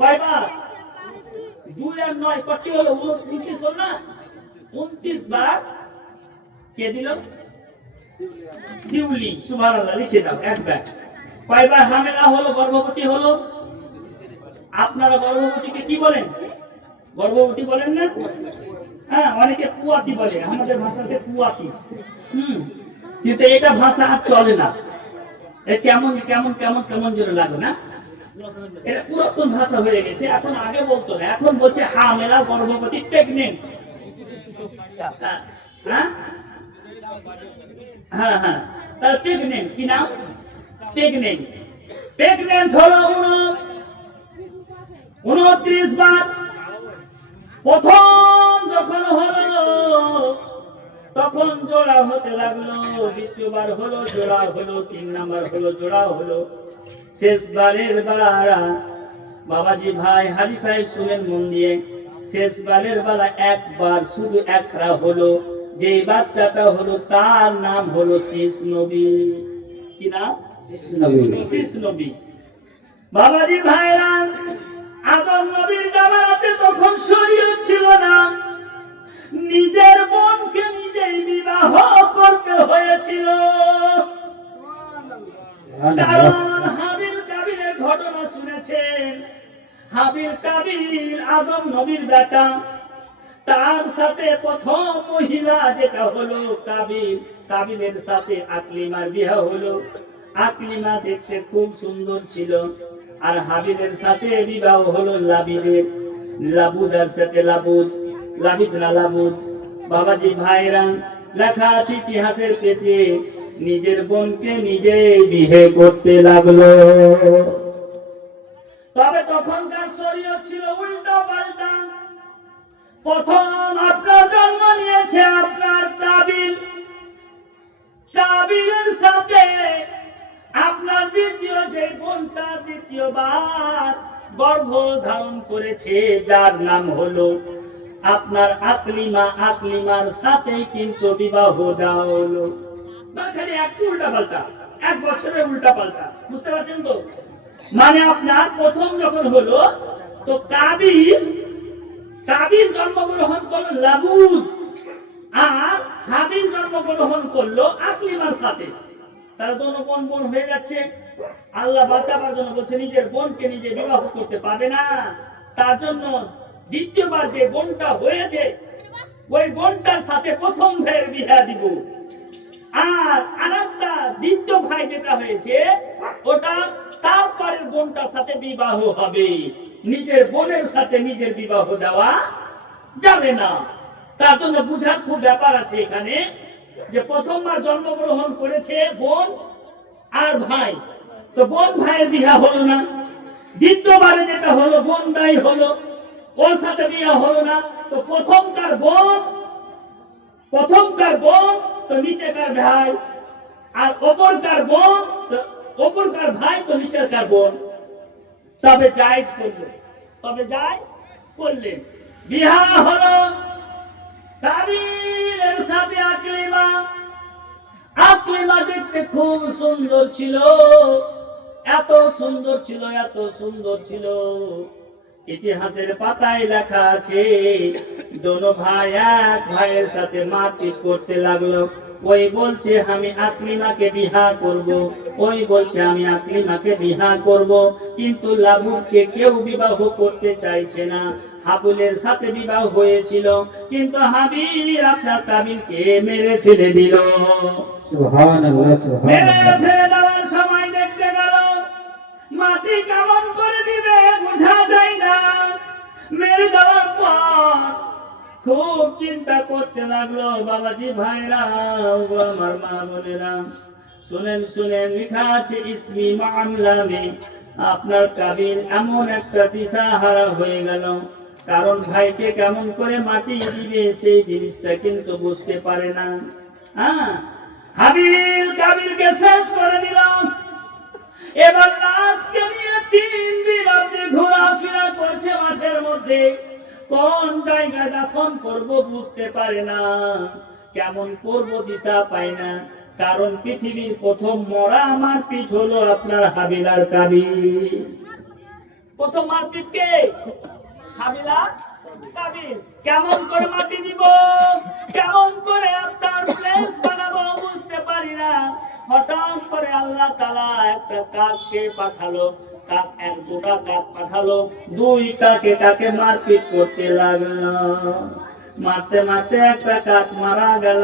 কয়বার? 2 আর 9 কত হলো? 29 হলো না? 29 বার কে দিল? শিউলি। সুবহানাল্লাহ, লিখে দাও একবার। কয়বার হামেলা হলো, গর্ভবতী হলো? আপনারা গর্ভবতীকে কি বলেন? গর্ভবতী বলেন না? হ্যাঁ, অনেকে পুয়াতি বলে, আমাদের ভাষাতে পুয়াতি। কিন্তু এটা ভাষা আর চলে না। এ কেমন কেমন কেমন কেমন যেন লাগে না? এটা পুরাতন ভাষা হয়ে গেছে। এখন আগে বলতো না, এখন বলছে হামেলা, গর্ভবতী, প্রেগনেন্ট। হ্যাঁ হ্যাঁ হ্যাঁ, তার প্রেগনেন্ট কি নাম? প্রেগনেন্ট। প্রেগনেন্ট হলো 29 বার। প্রথম যখন হলো তখন জোড়া হতে লাগলো, দ্বিতীয়বার হলো জোড়া হলো, 3 নাম্বার হলো জোড়া হলো, শেষবারের বেলা বাবাজি ভাই হাজি সাহেব শুনেন মন দিয়ে, শেষবারের বেলা একবার শুধু একরা হলো। যে বাচ্চাটা হলো তার নাম হলো শীষ নবী। কি নাম? শীষ নবী। বাবাজি ভাইরা, আদম নবীর জামানাতে তখন শরীয়ত ছিল না, নিজের বোনকে নিজেই বিবাহ করতে হয়েছিল। কারণ হাবিল কাবিলের ঘটনা শুনেছেন। হাবিল কাবিল আদম নবীর বেটা, তার সাথে প্রথম মহিলা যেটা হলো কাবিল, কাবিলের সাথে আকলিমার বিবাহ হলো। আকলিমা দেখতে খুব সুন্দর ছিল। আর হাবিলের সাথে বিবাহ হলো লাবিদের, লাবুদার সাথে লাবুদ, লাবিদ না লাবুদ। বাবাজি ভাইরা, লেখা আছে ইতিহাসের পেজে, নিজের বোনকে নিজে বিয়ে করতে লাগলো। তবে তখনকার শরীয়ত ছিল উল্টা পাল্টা। প্রথম আপনার জন্ম নিয়েছে আপনার কাবিল, কাবিলের সাথে আপনার দ্বিতীয় যে বোনটা দ্বিতীয়বার গর্ভ ধারণ করেছে, যার নাম হলো আপনার আকলিমা, আকলিমার সাথে কিন্তু বিবাহ দেওয়া হলো। খালি একটু উল্টা পাল্টা, 1 বছরের উল্টা পাল্টা, বুঝতে পারছেন তো? মানে আপনার প্রথম যখন হলো তো কাবিল জন্মগ্রহণ করলো লাবুদ, আর হাবিল জন্মগ্রহণ করলো আকলিমার সাথে। তারা দোনো বোন বোন হয়ে যাচ্ছে। আল্লাহ বাঁচাবার জন্য বলছে নিজের বোনকে নিজে বিবাহ করতে পাবে না, তার জন্য দ্বিতীয়বার যে বোনটা হয়েছে ওই বোনটার সাথে প্রথম ভাইয়ের বিয়ে দিব। আর আরেকটা দ্বিতীয় ভাই যেটা হয়েছে ওটা তারপরের বোনটার সাথে বিবাহ হবে। নিজের বোনের সাথে নিজের বিবাহ দেওয়া যাবে না। তার জন্য বুঝার খুব ব্যাপার আছে এখানে, যে প্রথমবার জন্মগ্রহণ করেছে বোন আর ভাই, তো বোন ভাইয়ের বিয়ে হলো না। দ্বিতীয়বারে যেটা হলো বোন ভাই হলো, ওর সাথে বিয়ে হলো না। তো প্রথমকার বোন তো নিচেকার ভাই, আর অপরকার বোন তো অপরকার ভাই তো নিচেকার বোন। তবে জায়েজ করলেন, বিয়ে হলো কাবিলের সাথে আকলিমা। আকলিমা দেখতে খুব সুন্দর ছিল, এত সুন্দর ছিল, এত সুন্দর ছিল, ইতিহাসের পাতায় লেখা আছে দোনো ভাই এক ভাইয়ের সাথে মারপিট করতে লাগলো। ওই বলছে আমি আকলিমাকে বিবাহ করব, ওই বলছে আমি আকলিমাকে বিবাহ করব, কিন্তু লাবুদকে কেউ বিবাহ করতে চাইছে না। হাবিলের সাথে বিবাহ হয়েছিল, কিন্তু হাবিল আপনার কাবিলকে মেরে ফেলে দিল। সুবহানাল্লাহ, সুবহানাল্লাহ। মেরে ফেলে দেওয়ার সময় দেখতে গেল মাটি কেমন করে দিবে বোঝা যায় না। মেরে দেওয়ার পর খুব চিন্তা করতে লাগলো। বাবাজি ভাইরা, আমার মা বোনেরা, শুনেন, লেখা আছে ইসমি মামলামে আপনার কাবিল এমন একটা দিশাহারা হয়ে গেল। কারণ ভাইকে কেমন করে মাটি দিবে সেই জিনিসটা কিন্তু বুঝতে পারে না। হাবিল কাবিলকে শেষ করে দিলাম। এবার লাশকে নিয়ে 3 দিন আপনি ঘোরাফেরা করছে মাঠের মধ্যে, কোন জায়গায় দাফন করব বুঝতে পারে না, কেমন করব দিশা পায় না। কারণ পৃথিবীর প্রথম মরা আমার পিঠ হলো আপনার হাবিল আর কাবিল। প্রথম মারপিট কে? হাবিলা কাবিল। কেমন করে মাটি দিব, কেমন করে আপনার প্লেস বানাবো বুঝতে পারি না। হঠাৎ করে আল্লাহ তাআলা একটা কাককে পাঠালো, কাক এক জোড়া কাক পাঠালো, দুই কাকে কাকে মারপিট করতে লাগলো। মারতে মারতে একটা কাক মারা গেল,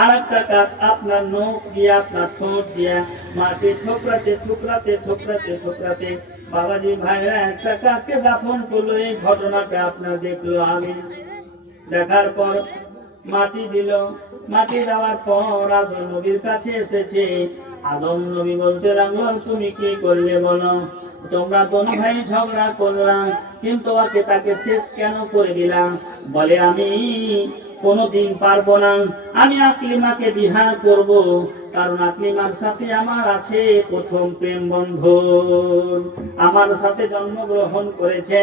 আর একটা কাক আপনার নখ দিয়ে আপনার ঠোঁট দিয়ে মাটি ঠোকরাতে ঠোকরাতে ঠোকরাতে ঠোকরাতে বাবাজি ভাইরা একটা কাককে দাফন করলো। এই ঘটনাটা আপনার দেখলো। আমি দেখার পর মাটি দিল, মাটি দেওয়ার পর আদম নবীর কাছে এসেছে। আদম নবী বলতে লাগলাম, তুমি কি করলে বলো? তোমরা দোনো ভাই ঝগড়া করলাম, কিন্তু ওকে তাকে শেষ কেন করে দিলাম? বলে আমি কোনোদিন পারবো না, আমি আকলিমাকে বিবাহ করব, কারণ আকলিমার সাথে আমার আছে প্রথম প্রেম বন্ধন, আমার সাথে জন্মগ্রহণ করেছে,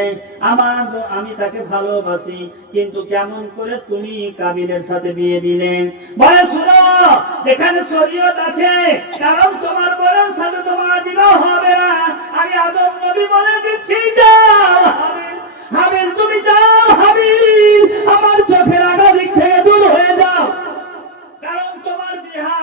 আমি তাকে ভালোবাসি। কিন্তু কেমন করে তুমি কাবিলের সাথে বিয়ে দিলে? বলে শুনো, যেখানে শরীয়ত আছে, কারণ তোমার বোনের সাথে তোমার বিবাহ হবে না। আমি আদম নবী বলে দিচ্ছি, যাও হাবিল, তুমি যাও হাবিল, আমার চোখের আগা দিক থেকে দূর হয়ে যাও, কারণ তোমার বিবাহ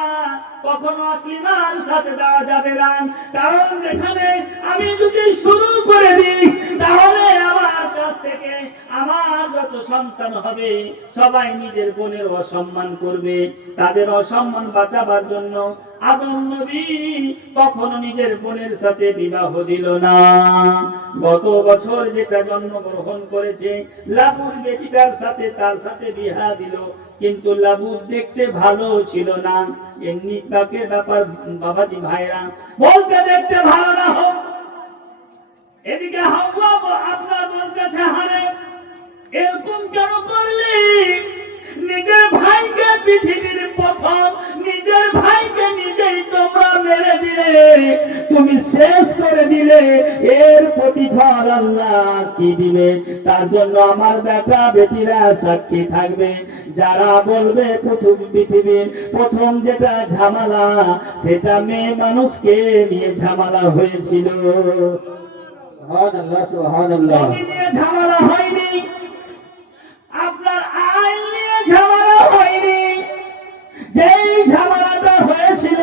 কখনো আকলিমার সাথে দেওয়া যাবে না। কারণ যেখানে আমি যদি শুরু করে দিই, তাহলে আমার কাছ থেকে আমার যত সন্তান হবে সবাই নিজের বোনের অসম্মান করবে। তাদের অসম্মান বাঁচাবার জন্য আদম নবী কখনো নিজের বোনের সাথে বিবাহ দিল না। গত বছর যেটা জন্মগ্রহণ করেছে লাবুর বেটিটার সাথে, তার সাথে বিবাহ দিল, কিন্তু লাবু দেখতে ভালো ছিল না। এমনি কাকের ব্যাপার বাবাজি ভাইরা, বলতে দেখতে ভালো না হোক, এদিকে হাওয়া আপনার বলতেছে, হারে এরকম কেন করলি? নিজের ভাইকে, পৃথিবীর প্রথম নিজের ভাইকে নিজেই তোমরা মেরে দিলে, তুমি শেষ করে দিলে, এর প্রতিফল আল্লাহ কি দিবে? তার জন্য আমার বেটা বেটিরা সাক্ষী থাকবে, যারা বলবে প্রথম পৃথিবীর প্রথম যেটা ঝামেলা, সেটা মেয়ে মানুষকে নিয়ে ঝামেলা হয়েছিল। সুবহানাল্লাহ, সুবহানাল্লাহ। নিয়ে ঝামেলা হয়নি, আপনার আইন নিয়ে ঝামেলা হয়নি। যেই ঝামেলাটা হয়েছিল,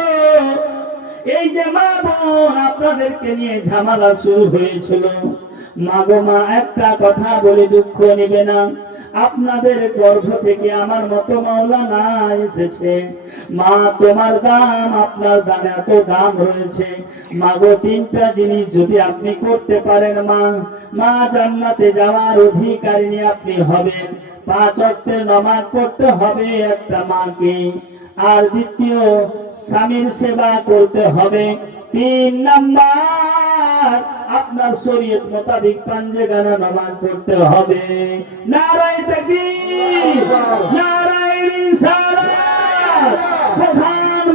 এই যে মা বোন আপনাদেরকে নিয়ে ঝামেলা শুরু হয়েছিল। মা গো মা, একটা কথা বলে দুঃখ নিবে না, আপনাদের গর্ভ থেকে আমার মতো মাওলানা এসেছে। মা, তোমার দাম, আপনার দাম এত দাম রয়েছে। মা গো, তিনটা জিনিস যদি আপনি করতে পারেন, মা জান্নাতে যাওয়ার অধিকারিণী আপনি হবেন। 5 ওয়াক্তের নামাজ পড়তে হবে একটা মাকে, আর দ্বিতীয় স্বামীর সেবা করতে হবে। 3 নাম্বার আপনার শরীয়ত মোতাবেক পাঞ্জেগানা নামাজ পড়তে হবে। নারায়ে তাকবীর, নারায়ে রিসালাত। প্রধান